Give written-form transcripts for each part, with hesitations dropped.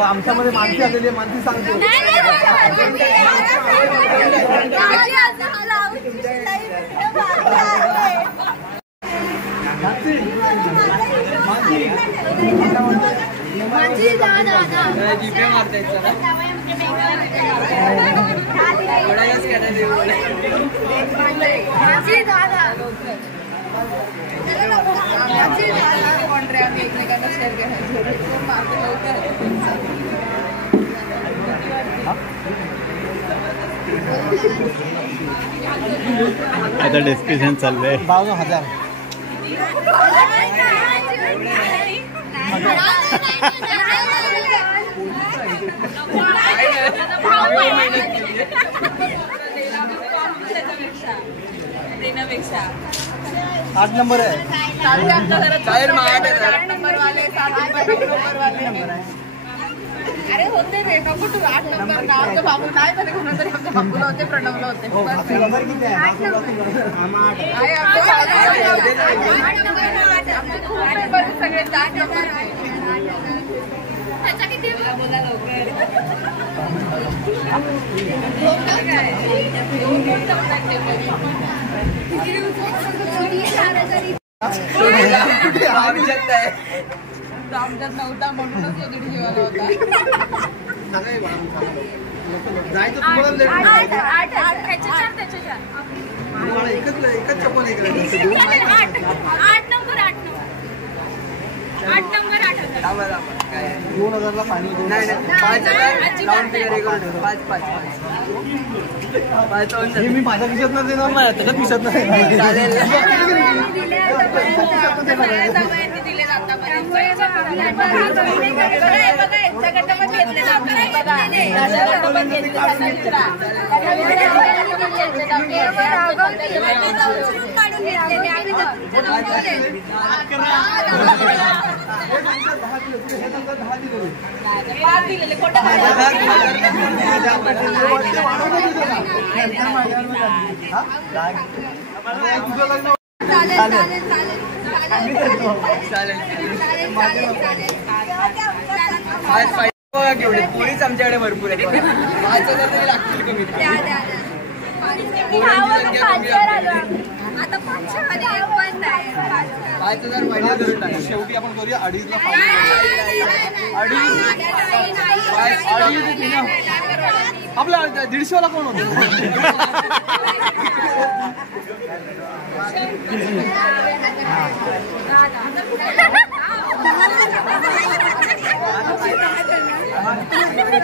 आमच्यामध्ये माणसी आलेली आहे, माणसी सांगते आता डिस्कशन चाललंय. 52,000 8 नंबर आहे. अरे होते रे नको तू 8 नंबर ना आमचं बाबू नाही तरी कोणतरी आमच्या बाबूला होते प्रणवला होते. सगळे 8 नंबर त्याचा किती बोला लवकर आमच्यात नव्हता म्हणूनच तो 150 वाला होता. जायचं तुम्हाला एकच चप्पल एक 2,000ला फायनल. नाही 5,000 मी माझ्या खिशात न देणार नाही, त्याच्या खिशात नाही. केवढे पोळीच आमच्याकडे भरपूर आहे. 5,000 तरी लागतील कमीत कमी. आता 5,000 महिना धरून टाका. शेवटी आपण करूया 2,500ला. 2,500 आपल्या 150ला कोण होतं?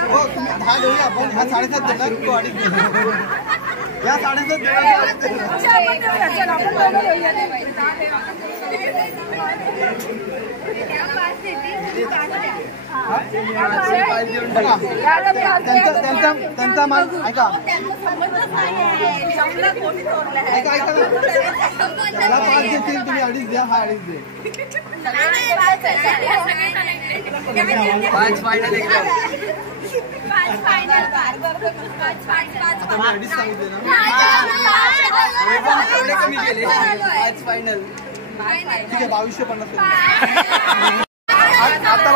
हो तुम्ही 10 देऊया आपण. ह्या 7.5 देणार, तो 2.5 देणार. ह्या 7.5 देणार. त्यांचा माल ऐका, त्याला 5 देतील, तुम्ही 2.5 द्या, हा 2.5 दे. 5 फायनल एकदम. 5 फायनल 2.5 सांगितले ना. एवढे कमी केले. 5 फायनल. ठीक आहे 2,250. आता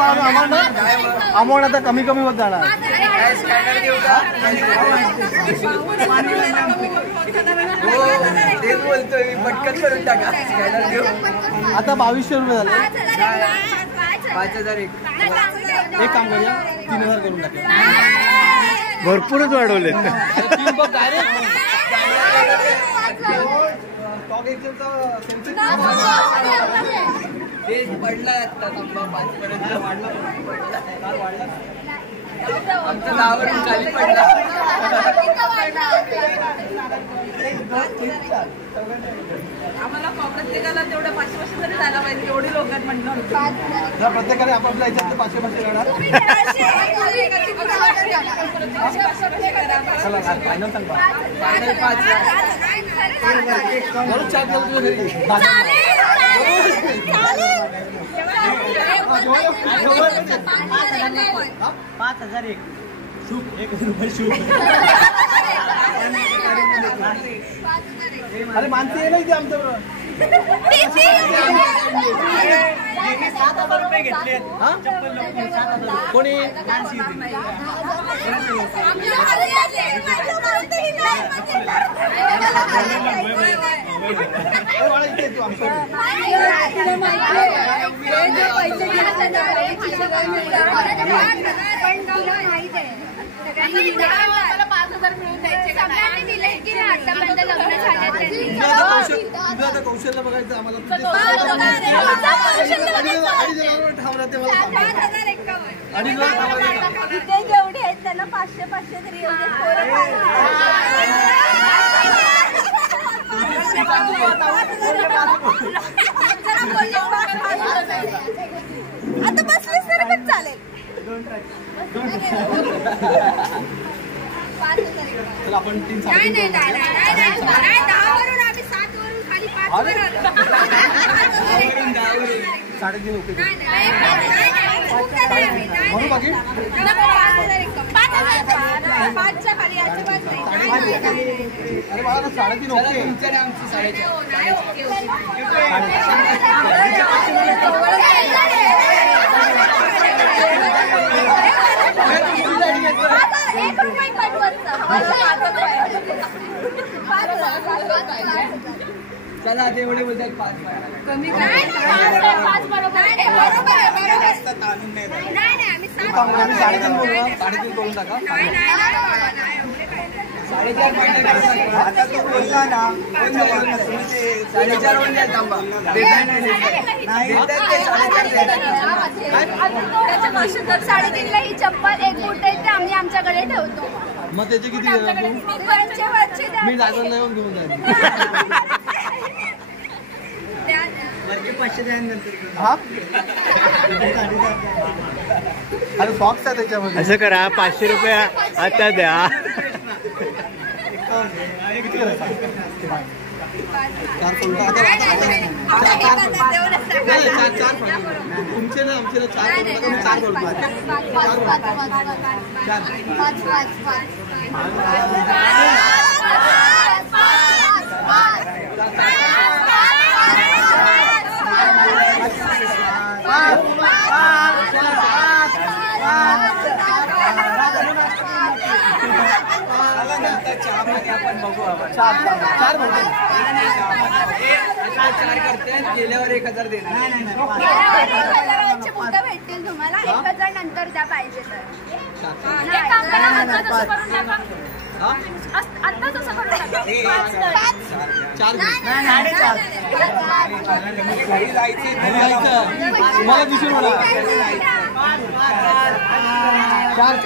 अमाऊंट आता कमी कमी होत जाणार. स्कॅनर देऊ का? हो तेच बोलतोय मी, पटकन करून टाका. स्कॅनर देऊ. आता 2,200 रुपये झाले. 5,000 एक काम करूया 3,000 करून टाकूया. भरपूरच वाढवले. 3 बघ डायरेक्ट स्टॉक एक्सचेंजचा तेच पडला आता तांबा 5 पर्यंत वाढला. आमच्या 10 वरून खाली पडला. आम्हाला प्रत्येकाला तेवढं 500 तरी झाला पाहिजे. एवढी लोक म्हटलं प्रत्येकाने आपापल्या ह्याच्यात 500 काढा. चला फायनल सांगा. फायनल 5 चहा 5,000 एक शूप 1 रुपये शूप अरे मानसी आहे ना इथे आमच्याबरोबर 7,000 रुपये घेतले कोणी मला 5,000 मिळून द्यायचे सगळ्यांनी दिले की आतापर्यंत लग्न झाले कौशल्य बघायचं आम्हाला इथे जेवढे आहेत त्यांना 500 तरी आता बसले सर पण चालेल आपण 3 नाही 10 वरून आम्ही 7 वरून खाली 5 वर आलो 3.5 ओके म्हणून बाकी 5च्या खाली अजिबात नाही अरे बाळा 3.5 ओके आमची 4.5 1 रुपये कट वरचा चला तेवढे बोलतात 5 कमी नाही 5 बरोबर आहे नाही आम्ही 7 3.5 बोलून टाका आता तू बोलला ना 4.5 होऊन जाईल थांबा त्याच्या 3.5 ही चप्पल 1 फूट आहे ते आम्ही आमच्याकडे ठेवतो मग त्याचे किती देणार तू? मी जागर नाही येऊन घेऊन जाईल हा अरे बॉक्स आहे त्याच्यामध्ये असं करा 500 रुपये आता द्या किती करायचं 4 तुमचे ना आमचे 4 करते गेल्यावर 1,000 देणार भेटतील तुम्हाला 1,000 नंतर द्या पाहिजे तर आता तसं करू मला दिसून मला 4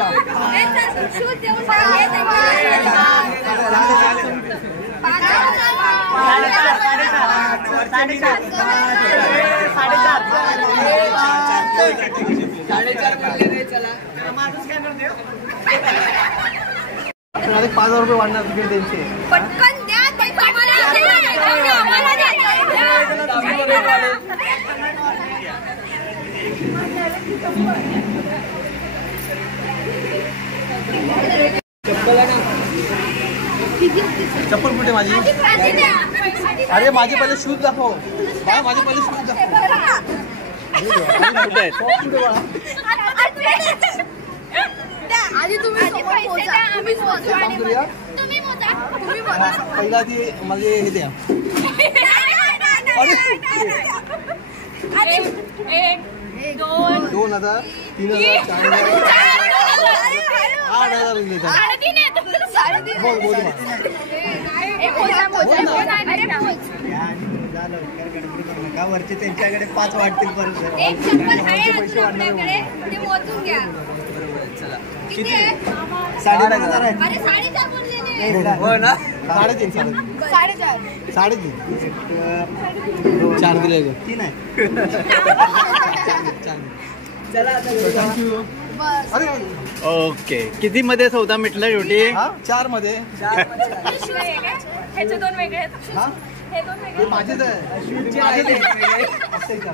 5,000 रुपये वाढणार तिकीट त्यांचे पटकन द्या ते आम्हाला चप्पल कुठे माझी अरे माझे पहिले शूज दाखव बाळा माझे पहिले शूज दाखव कुठे आहेत? आधी तुम्ही पहिला ती माझे हे द्या 2,000 3,000 4,000 8,000 बोल बोल वरचे त्यांच्याकडे 5 वाटतील परत एक चप्पल आहे अजून आपल्याकडे ते मोजून घ्या किती आहे 3,500 आहे अरे 4.5 बोललेले हो ना 3.5 4.5 4 दिले 3 आहे चला आता थँक्यू बस अरे ओके किती मध्ये सौदा मिटला शेवटी 4 मध्ये ह्याचे 2 वेगळे आहेत हा हे 2 वेगळे हे माझेच आहे शूजचे आहे ते. अक्षयचे